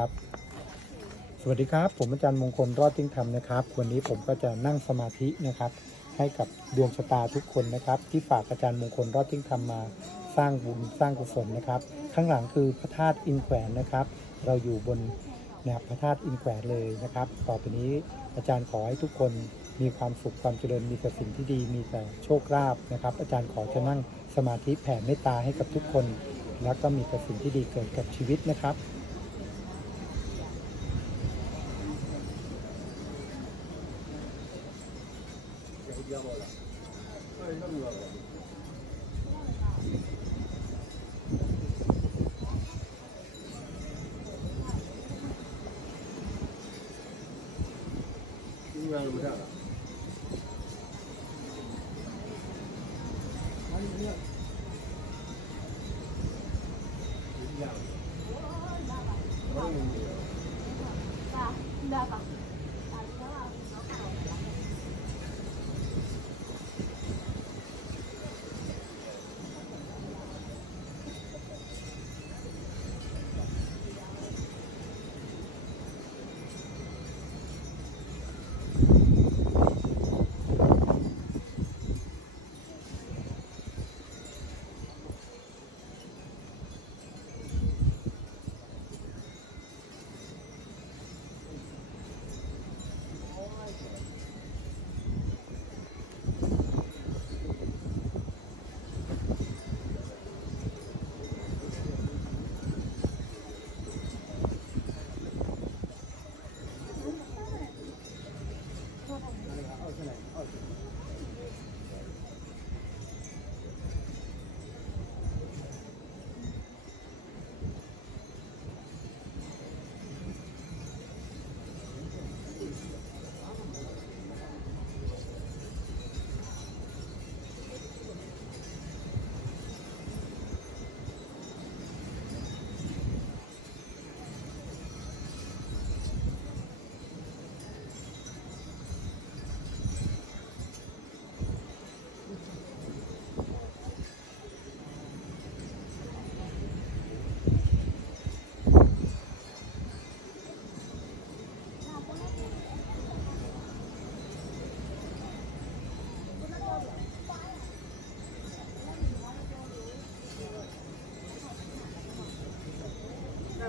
ครับสวัสดีครับ ผมอาจารย์มงคลรอดทิ้งธรรมนะครับ วันนี้ผมก็จะนั่งสมาธินะครับ ให้กับดวงชะตาทุกคนนะครับ ที่ฝากอาจารย์มงคลรอดทิ้งธรรมมาสร้างบุญสร้างกุศลนะครับ ข้างหลังคือพระธาตุอินแขวนนะครับ เราอยู่บนนะครับพระธาตุอินแขวนเลยนะครับ ต่อไปนี้อาจารย์ขอให้ทุกคนมีความสุขความเจริญมีแต่สิ่งที่ดี มีแต่โชคลาภนะครับ อาจารย์ขอจะนั่งสมาธิแผ่เมตตาให้กับทุกคน แล้วก็มีแต่สิ่งที่ดีเกิดกับชีวิตนะครับ look.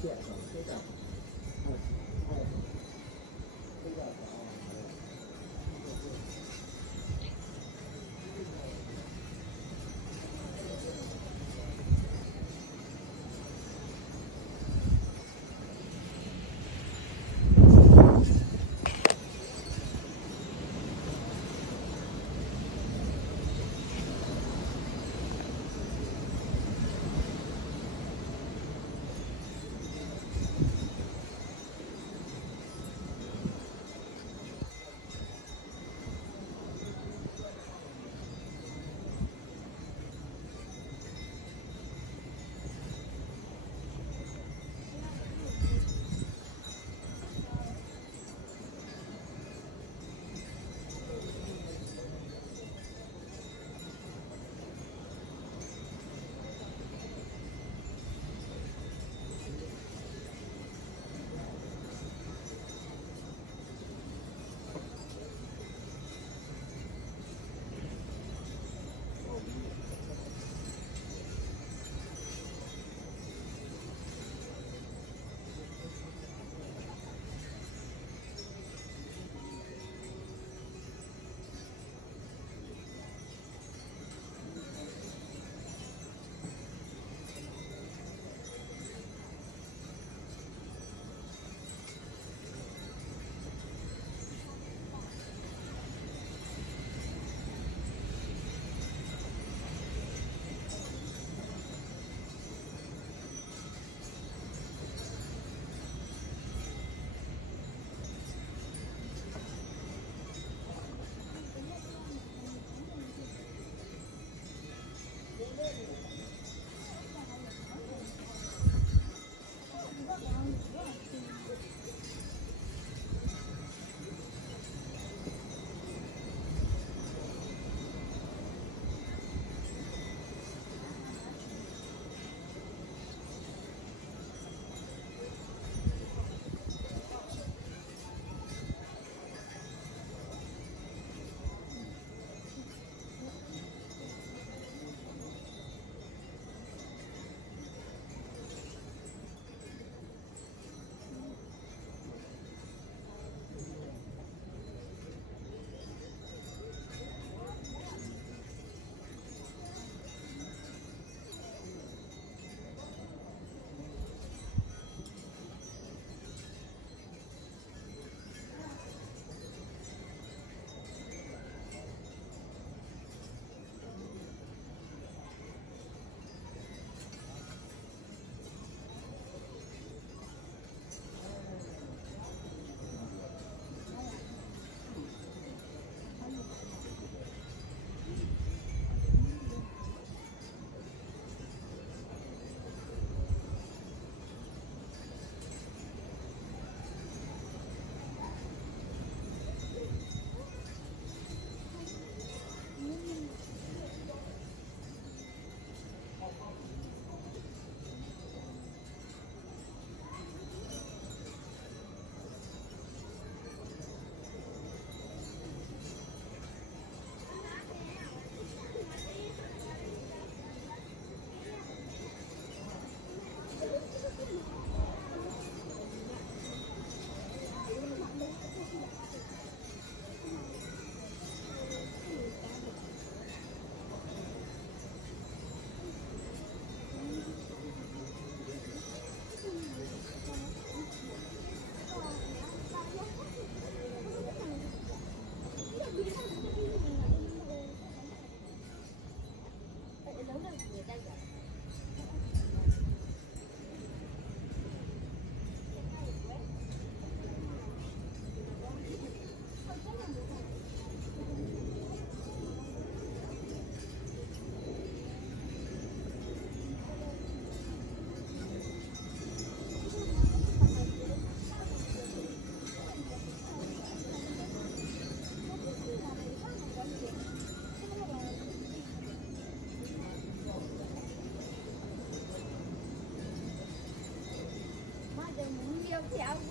ค ಯಾವ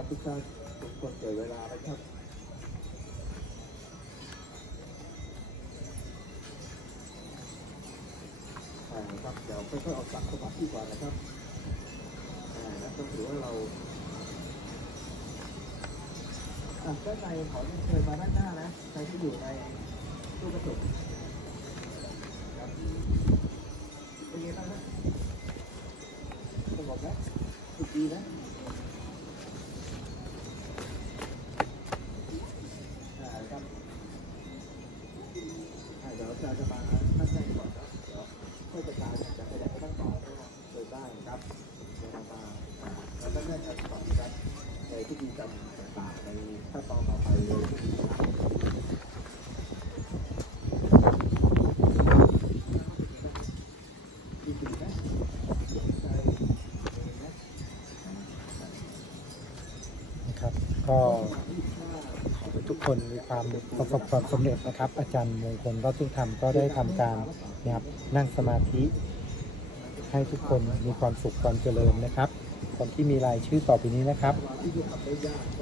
นะครับทุกท่านทุกคนเกิดเวลานะครับอ่านะครับเดี๋ยวค่อยๆเอาสักสมาธิก่อนนะครับอ่นะต้องถือว่าเราด้านในขอเชิญมาด้านหน้านะ ใครที่อยู่ในตู้กระจก ก็ขอให้ทุกคนมีความประสบความสำเร็จนะครับ อาจารย์มงคลรอดทิ้งธรรมก็ได้ทำการนะครับนั่งสมาธิ ให้ทุกคนมีความสุขความเจริญนะครับ คนที่มีรายชื่อต่อไปนี้นะครับ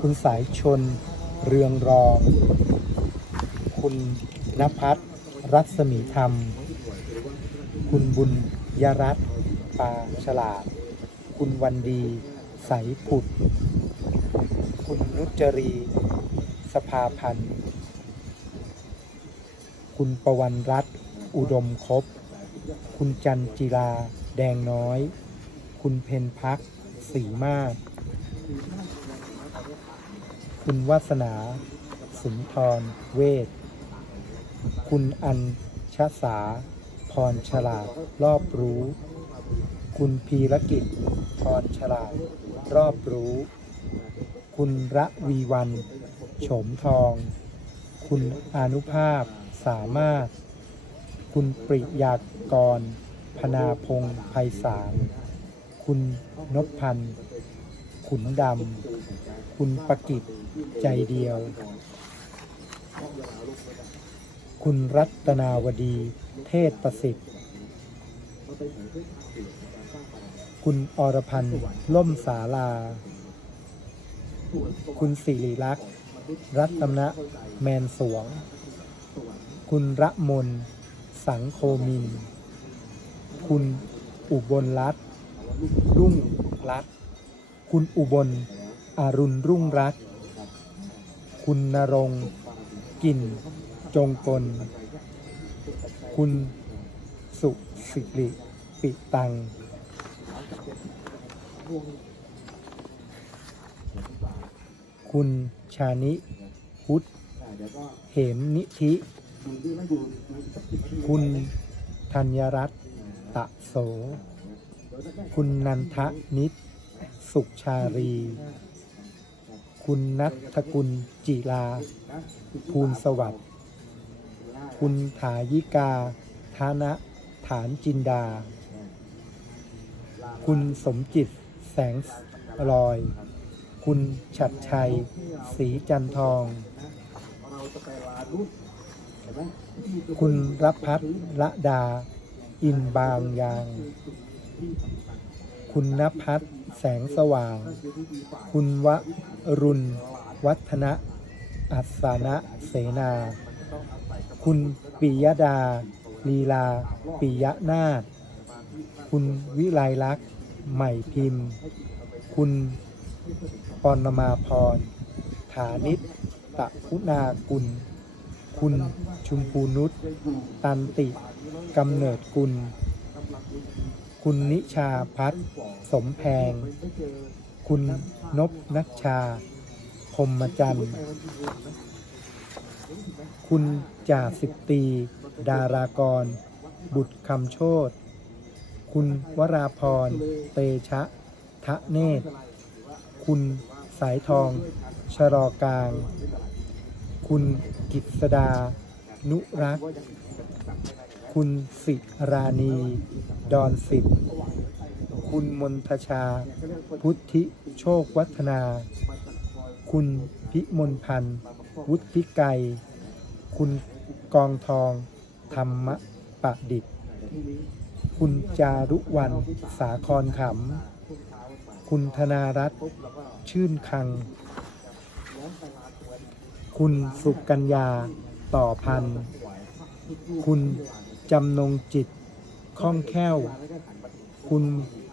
คุณสายชนเรืองรอง คุณนภัสรัศมีธรรม คุณบุญยรัตน์ปาฉลาด คุณวันดี ใสผุด นุจรี สภาพันธ์ คุณประวันรัตน์อุดมคบ คุณจันจิราแดงน้อย คุณเพนพักสีมาศคุณวาสนา สุนทร เวท คุณอัญชสา พรฉลาด รอบรู้ คุณพีรกิจ พรฉลาด รอบรู้ คุณระวีวันโฉมทอง คุณอนุภาพสามารถ คุณปริยากร พนาพงศ์ไพศาล คุณนพพันธ์ ขุนดำ คุณประกิตใจเดียว คุณรัตนาวดี เทศประสิทธิ์ คุณอรพันธ์ล่มสาลา คุณสิริลักษ์รัตนะแมนสวง คุณระมน สังโคมิน คุณอุบลรัตรุ่งรัตคุณอุบล อรุณรุ่งรัตคุณนรงกินจงกล คุณสุสิริปิตัง คุณชานิพุทธเหมนิธิ คุณธัญรัตน์ตะโส คุณนันทนิต สุขชารี คุณนัทกุลจิลา ภูลสวัสดิ์ คุณถายิกาธานะฐานจินดา คุณสมจิตแสงลอย คุณฉัดชัยศรีจันทอง คุณรับพัฒละดา อินบางยาง คุณนภัสแสงสว่าง คุณวรุณ วัฒนะ อัศนะเสนา คุณปิยดา ลีลา ปิยนาถคุณวิไลลักษณ์ใหม่พิมพ์ คุณ ปรมาพร ฐานิตตะคุณากุล คุณชุมพูนุชตันติกำเนิดกุล คุณนิชาพัฒน์สมแพง คุณนบนัชชาพรมจันทร์ คุณจ่าสิบตรีดารากร บุตรคำโชตคุณวราพร เตชะ ทะเนตรคุณ สายทองชรอกลาง คุณกิตสดา นุรักษ์ คุณสิราณี ดอนสิทธิ์คุณมนทชา พุทธิโชควัฒนา คุณพิมลพันธ์ วุฒิไกรคุณกองทอง ธรรมประดิษฐ์คุณจารุวัน สาครขำ คุณธนารัตน์ชื่นคัง คุณสุกัญญาต่อพัน คุณจำนงจิตคล้องแค้ว คุณ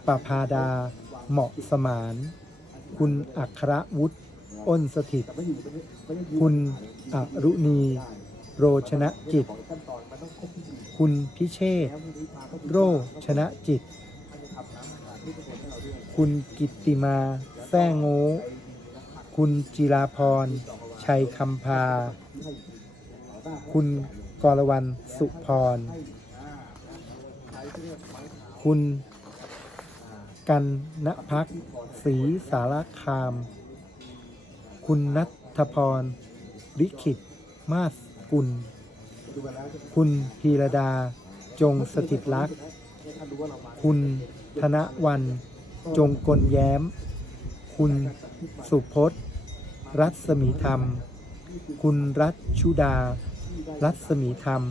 ประภาดา เหมาะสมาน คุณอัครวุฒิอ้นสถิต คุณอรุณี โรชนะจิต คุณพิเชษโรชนะจิต คุณกิตติมาแซ่โงคุณจิราพร ชัยคำพา คุณกรวรรณสุพร คุณกันณพักศรีสารคาม คุณนัทพร ลิขิต มาสกุล คุณพีรดา จงสถิตลักษ์คุณธนวัน จงกลแย้ม คุณสุพจน์ รัศมีธรรม คุณรัชชุดา รัศมีธรรม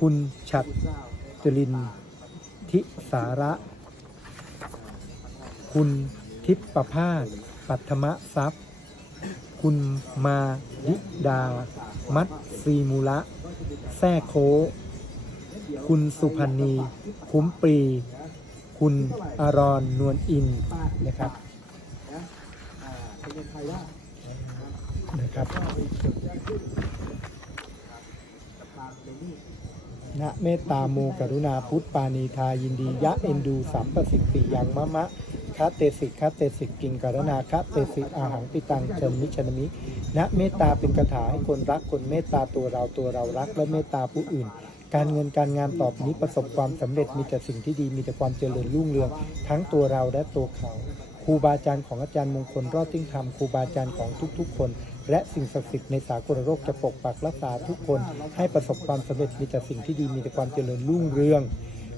คุณฉัดจริน ทิสาระ คุณทิพประภาสปัทมทรัพย์ คุณมาดิดา มัตซีมูละ แท่โค คุณสุพันธ์นี คุ้มปรี คุณอารอนนวลอินนะครับนะครับนตามในนี่ณเมตตาโมกรุณาพุทธปานีทายินดี ยะเอ็นดูสัมปสิกติยังมะมะคะเตสิกคะเตสิกกิงการนาคะเตสิกอาหังปิตังเชนมิชนมิณเมตตาเป็นคาถาให้คนรักคนเมตตาตัวเราตัวเรารัก และเมตตาผู้อื่น การเงินการงานต่อไปนี้ประสบความสำเร็จมีแต่สิ่งที่ดีมีแต่ความเจริญรุ่งเรือง ทั้งตัวเราและตัวเขาครูบาอาจารย์ของอาจารย์มงคลรอดทิ้งธรรมครูบาอาจารย์ของทุกๆ คน และสิ่งศักดิ์สิทธิ์ในสากลโลกจะปกปักรักษาทุกคน ให้ประสบความสำเร็จมีแต่สิ่งที่ดีมีแต่ความเจริญรุ่งเรือง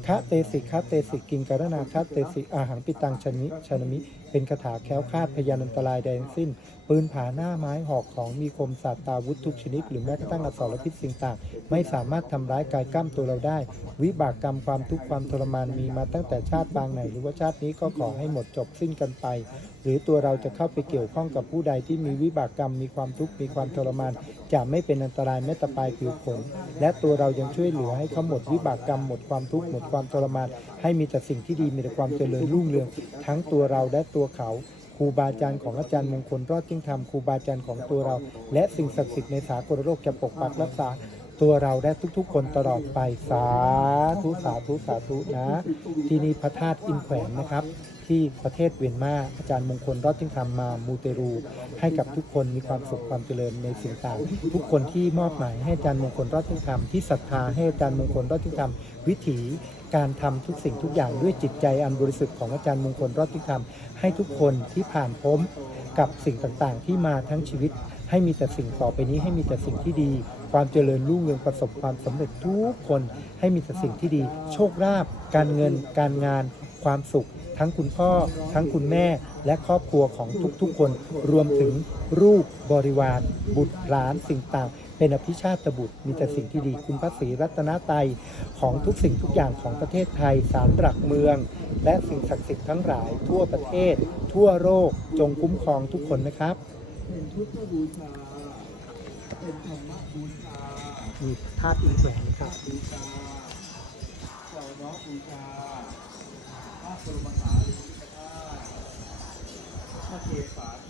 คะเตสิกคะเตสิกกิงการนาคะเตสิกอาหังปิตังชนิชนมิ เป็นคาถาแค้วคาดพยานอันตรายใดทั้งสิ้น ปืนผาหน้าไม้หอกของมีคมสัตว์ตาวุธทุกชนิด หรือแม้กระทั่งอสรพิษสิ่งต่าง ไม่สามารถทำร้ายกายกล้ามตัวเราได้ วิบากกรรมความทุกข์ความทรมานมีมาตั้งแต่ชาติปางไหน หรือว่าชาตินี้ก็ขอให้หมดจบสิ้นกันไป หรือตัวเราจะเข้าไปเกี่ยวข้องกับผู้ใดที่มีวิบากกรรมมีความทุกข์มีความทรมาน จะไม่เป็นอันตรายแม้แต่ปลายผิวขนและตัวเรายังช่วยเหลือให้เขาหมดวิบากกรรมหมดความทุกข์หมดความทรมาน ให้มีแต่สิ่งที่ดีมีแต่ความเจริญรุ่งเรือง ทั้งตัวเราและตัวเขาครูบาอาจารย์ของอาจารย์มงคลรอดจึงธรรมครูบาอาจารย์ของตัวเรา และสิ่งศักดิ์สิทธิ์ในสากลโลกจะปกปักรักษาตัวเราและทุกๆ คนตลอดไปสาธุสาธุสาธุนะ ที่นี่พระธาตุอินแขวนนะครับ ที่ประเทศเวียนมาอาจารย์มงคลรอดทิ้งธรรมามูเตรู ให้กับทุกคนมีความสุขความเจริญในสิ่งต่างทุกคนที่มอบหมายให้อาจารย์มงคลรอดทิ้งธรรมที่ศรัทธาให้อาจารย์มงคลรอดทิ้งธรรมวิถีการทำทุกสิ่งทุกอย่างด้วยจิตใจอันบริสุทธิ์ของอาจารย์มงคลรอดทิ้งธรรมให้ทุกคนที่ผ่านพ้นกับสิ่งต่างๆ ที่มาทั้งชีวิต ให้มีแต่สิ่งต่อไปนี้ให้มีแต่สิ่งที่ดี ความเจริญรุ่งเรืองประสบความสำเร็จทุกคน ให้มีแต่สิ่งที่ดี โชคลาภการเงิน การงาน ความสุข ทั้งคุณพ่อ ทั้งคุณแม่ และครอบครัวของทุกๆ คน รวมถึงรูปบริวาร บุตรหลานสิ่งต่างเป็นอภิชาตบุตร มีแต่สิ่งที่ดีคุณพระศรีรัตนตรัยของทุกสิ่งทุกอย่างของประเทศไทยสารหลักเมือง และสิ่งศักดิ์สิทธิ์ทั้งหลาย ทั่วประเทศ ทั่วโลกจงคุ้มครองทุกคนนะครับเป็นพุทธบูชาเป็นธรรมบูชามีธาตุอินแขวนนะครับบูชาเจ้าน้องบูชา พระบรมมหาลีธาตุพระเทสา